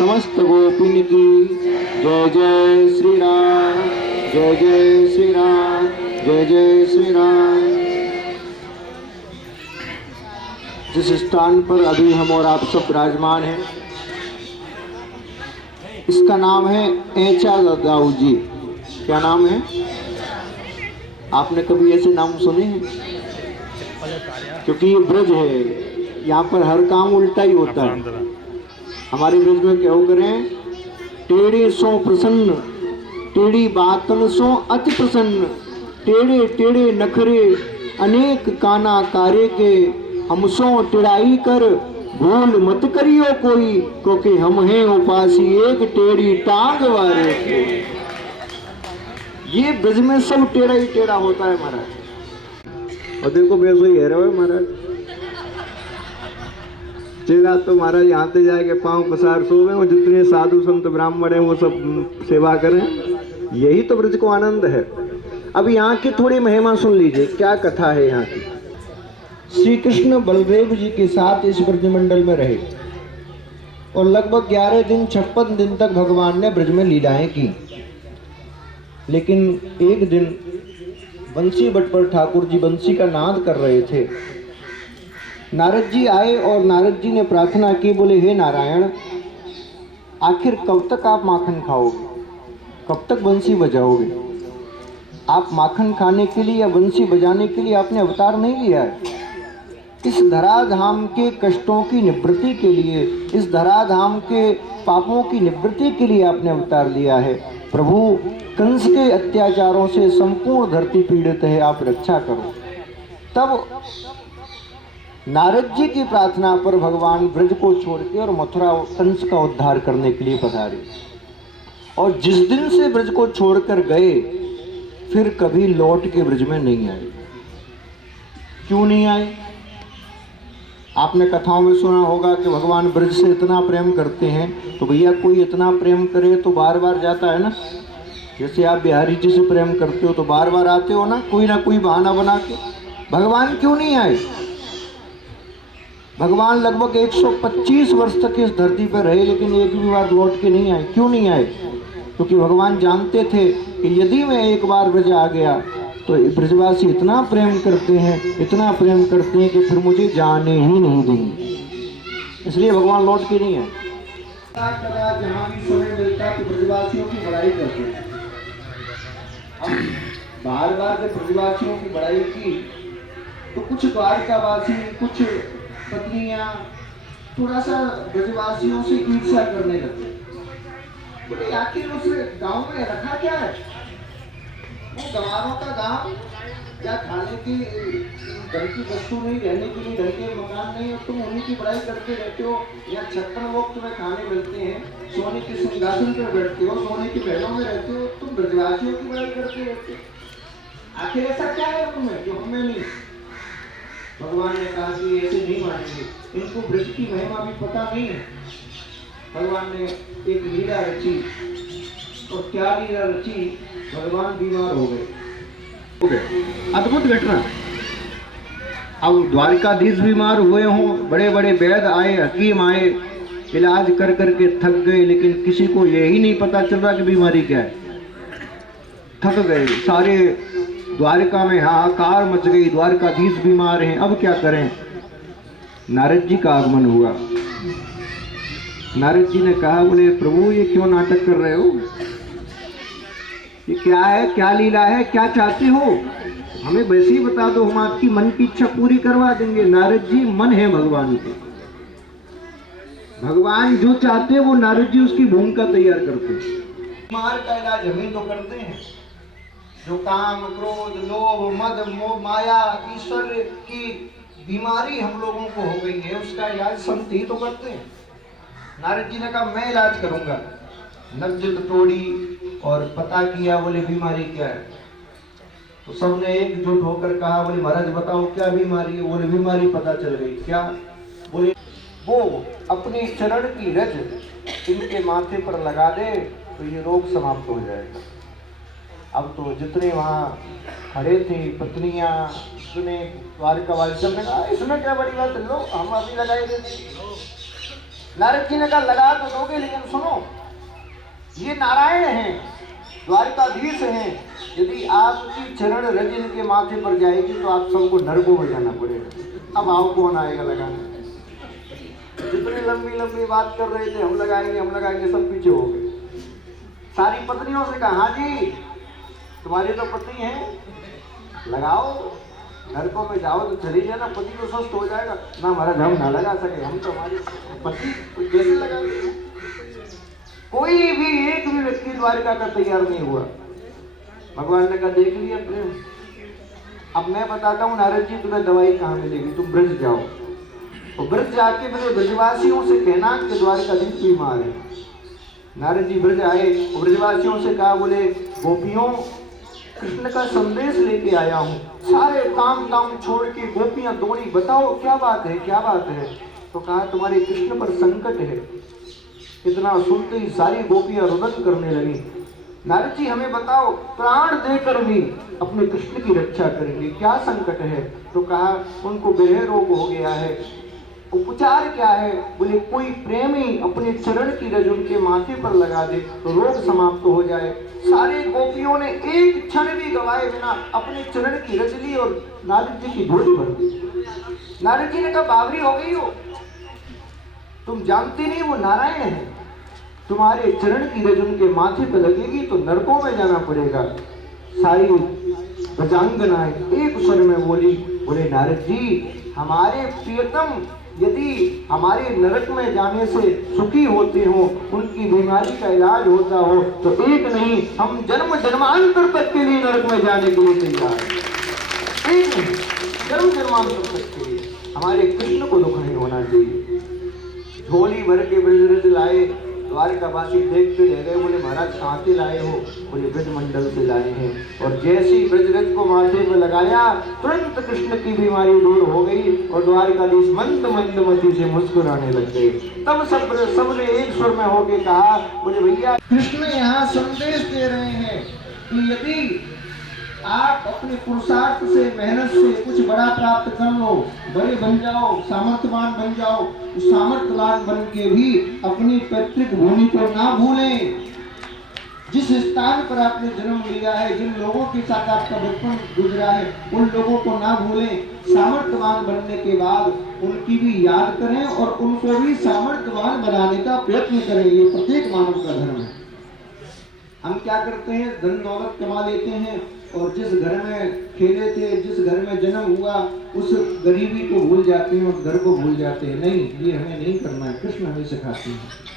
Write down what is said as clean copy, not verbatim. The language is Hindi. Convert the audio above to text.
समस्त गोपिन की जय जय श्री राम, जय जय श्री राम, जय जय श्री राम। जिस स्थान पर अभी हम और आप सब विराजमान हैं, इसका नाम है ऐचा दाऊ जी। क्या नाम है? आपने कभी ऐसे नाम सुने हैं? क्योंकि ये ब्रज है, यहाँ पर हर काम उल्टा ही होता है। हमारे ब्रज में क्या करें? टेढ़े सो प्रसन्न, टेढ़ी बातन सो अति प्रसन्न, टेढ़े टेढ़े नखरे अनेक काना कारे के, हमसो टिड़ाई कर भूल मत करियो कोई, क्योंकि हम हैं उपासी एक टेढ़ी टांग वारे के। ये ब्रज में सब टेढ़ा ही टेढ़ा होता है महाराज। और देखो वैसे ही है रहे महाराज। चेला तो महाराज यहाँ से जाएंगे पांव पसार सोवे, और जितने साधु संत ब्राह्मण हैं वो सब सेवा करें। यही तो ब्रज को आनंद है। अब यहाँ की थोड़ी महिमा सुन लीजिए, क्या कथा है यहाँ की। श्री कृष्ण बलदेव जी के साथ इस ब्रजमंडल में रहे और लगभग 11 दिन 56 दिन तक भगवान ने ब्रज में लीलाएं की। लेकिन एक दिन बंसी बट पर ठाकुर जी बंसी का नाद कर रहे थे। नारद जी आए और नारद जी ने प्रार्थना की, बोले हे नारायण, आखिर कब तक आप माखन खाओगे, कब तक बंसी बजाओगे? आप माखन खाने के लिए या बंसी बजाने के लिए आपने अवतार नहीं लिया है। इस धराधाम के कष्टों की निवृत्ति के लिए, इस धराधाम के पापों की निवृत्ति के लिए आपने अवतार लिया है। प्रभु, कंस के अत्याचारों से संपूर्ण धरती पीड़ित है, आप रक्षा करो। तब नारद जी की प्रार्थना पर भगवान ब्रज को छोड़ के और मथुरा कंस का उद्धार करने के लिए पधारे। और जिस दिन से ब्रज को छोड़कर गए, फिर कभी लौट के ब्रज में नहीं आए। क्यों नहीं आए? आपने कथाओं में सुना होगा कि भगवान ब्रज से इतना प्रेम करते हैं, तो भैया कोई इतना प्रेम करे तो बार बार जाता है ना। जैसे आप बिहारी जी से प्रेम करते हो तो बार बार आते हो ना कोई बहाना बना के। भगवान क्यों नहीं आए? भगवान लगभग 125 वर्ष तक इस धरती पर रहे, लेकिन एक भी बार लौट के नहीं आए। क्यों नहीं आए? क्योंकि भगवान जानते थे कि यदि मैं एक बार ब्रज आ गया तो ब्रजवासी इतना प्रेम करते हैं, इतना प्रेम करते हैं कि फिर मुझे जाने ही नहीं देंगे। इसलिए भगवान लौट के नहीं आए। जहाँ भी समय मिलता तो ब्रजवासियों की बड़ाई करते हैं। बार बार जब ब्रजवासियों की बड़ाई की तो कुछ द्वारकावासी, कुछ पत्नियां थोड़ा सा ब्रजवासियों से ईर्ष्या करने लगे। बोले आखिर उस गांव में रखा क्या है? वो गंवारों का गांव, क्या खाने की ढंग की वस्तु नहीं, रहने के लिए ढंग के मकान नहीं, और तुम उन्हीं की बड़ाई करते रहते हो। या 56 लोग तुम्हें खाने मिलते हैं, सोने के सिंहासन पर बैठते हो, सोने की महलों में रहते हो, तुम ब्रजवासियों की बड़ाई करते रहते हो। आखिर ऐसा क्या है तुम्हें जो हमें नहीं? भगवान ने कहा कि ऐसे नहीं मानेंगे, इनको ब्रज की महिमा भी पता नहीं है। भगवान ने एक लीला रची, और क्या लीला रची? भगवान बीमार हो गए। अद्भुत घटना। अब द्वारकाधीश बीमार हुए हों, बड़े बड़े वैद्य आए, हकीम आए, इलाज कर करके थक गए, लेकिन किसी को यही नहीं पता चल रहा कि बीमारी क्या है। थक गए सारे, द्वारका में हाहाकार मच गई, द्वारकाधीश बीमार हैं, अब क्या करें? नारद जी का आगमन हुआ। नारद जी ने कहा, बोले प्रभु ये क्यों नाटक कर रहे हो? ये क्या है, क्या लीला है, क्या चाहते हो? हमें वैसे ही बता दो, हम आपकी मन की इच्छा पूरी करवा देंगे। नारद जी मन है भगवान के। भगवान जो चाहते हैं वो नारद जी उसकी भूमिका तैयार करते हैं। बीमार का इलाज हम ही तो करते हैं। जो काम, क्रोध, लोभ, मद, मोह, माया, ईश्वर की बीमारी हम लोगों को हो गई है, उसका इलाज संत ही तो करते हैं। नारद जी ने कहा मैं इलाज करूंगा। नब्ज तोड़ी और पता किया, बोले बीमारी क्या है? तो सबने एकजुट होकर कहा, बोले महाराज बताओ क्या बीमारी है? बोले बीमारी पता चल गई। क्या? बोले वो अपनी चरण की रज इनके माथे पर लगा दे तो ये रोग समाप्त हो जाएगा। अब तो जितने वहाँ खड़े थे, पत्नियां, सुने द्वारकावासी, सबने कहा इसमें क्या बड़ी बात है, लो हम अभी लगाए देते। नारद जी ने कहा लगा तो दोगे, लेकिन सुनो, ये नारायण हैं, द्वारिकाधीश हैं, यदि आपकी चरण रज इनके माथे पर जाएगी तो आप सबको नरकों में जाना पड़ेगा। अब आओ कौन आएगा लगाने? जितनी लंबी लंबी बात कर रहे थे, हम लगाएंगे, सब पीछे हो गए। सारी पत्नियों से कहा, हाँ जी तुम्हारी तो पत्नी है, लगाओ, नरकों में जाओ तो चली जाना, पति तो स्वस्थ हो जाएगा ना। हमारा हम ना लगा सके, हम तो हमारे पति कैसे लगाएंगे? कोई भी एक भी व्यक्ति द्वारिका का तैयार नहीं हुआ। भगवान ने कहा देख लिया प्रेम, अब मैं बताता हूँ नारद जी तुम्हें दवाई कहाँ मिलेगी, तुम ब्रज जाओ, और ब्रज जाके मेरे ब्रजवासियों से कहना कि द्वारिकाधीश बीमार है। नारद जी ब्रज आए, ब्रजवासियों से कहा, बोले गोपियों कृष्ण का संदेश लेके आया हूँ, सारे काम दाम छोड़ के गोपियां दौड़ी, बताओ क्या बात है, क्या बात है? तो कहा तुम्हारे कृष्ण पर संकट है। इतना सुनते ही सारी गोपियां रुदन करने लगी। नारद जी हमें बताओ, प्राण देकर भी अपने कृष्ण की रक्षा करेंगे, क्या संकट है? तो कहा उनको विरह रोग हो गया है। उपचार क्या है? बोले कोई प्रेमी अपने चरण की रज उनके माथे पर लगा दे तो रोग समाप्त हो जाए। सारे गोपियों ने एक क्षण भी गवाए बिना अपने चरण की रज ली और नारद जी की झोली भर दी। नारद जी ने कहा बावरी हो गई हो, तुम जानती नहीं वो नारायण है, तुम्हारे चरण की रज उनके माथे पर लगेगी तो नरकों में जाना पड़ेगा। सारी प्रजांगनाएं एक स्वर में बोली, बोले नारद जी हमारे प्रियतम यदि हमारे नरक में जाने से सुखी होते हो, उनकी बीमारी का इलाज होता हो तो एक नहीं हम जन्म जन्मांतर तक के लिए नरक में जाने के लिए तैयार हैं। एक नहीं, जन्म जन्मांतर तक के लिए हमारे कृष्ण को दुख नहीं होना चाहिए। झोली भर के ब्रजरज लाए, द्वारकावासी देखते रह गए। बोले महाराज कहाँ से लाए हो? बोले ब्रज मंडल से लाए हैं। और जैसे ही ब्रजरज को माथे पर लगाया तुरंत कृष्ण की बीमारी दूर हो गई और द्वारकाधीश मंद मंदमती से मुस्कुराने लग गए। तब सबने एक स्वर में होके कहा, बोले भैया कृष्ण यहाँ संदेश दे रहे हैं कि यदि आप अपने पुरुषार्थ से मेहनत से कुछ बड़ा प्राप्त कर लो, बड़े बन जाओ, सामर्थ्यवान बन जाओ, उस सामर्थ्यवान बन के भी अपनी पैतृक भूमि को ना भूलें। जिस स्थान पर आपने जन्म लिया है, जिन लोगों के साथ आपका बचपन गुजरा है, उन लोगों को ना भूलें। सामर्थ्यवान बनने के बाद उनकी भी याद करें और उनको भी सामर्थ्यवान बनाने का प्रयत्न करें। ये प्रत्येक मानव का धर्म है। हम क्या करते हैं, धन दौलत कमा लेते हैं और जिस घर में खेले थे, जिस घर में जन्म हुआ, उस गरीबी को भूल जाते हैं, उस घर को भूल जाते हैं। नहीं, ये हमें नहीं करना है। कृष्ण हमें सिखाते हैं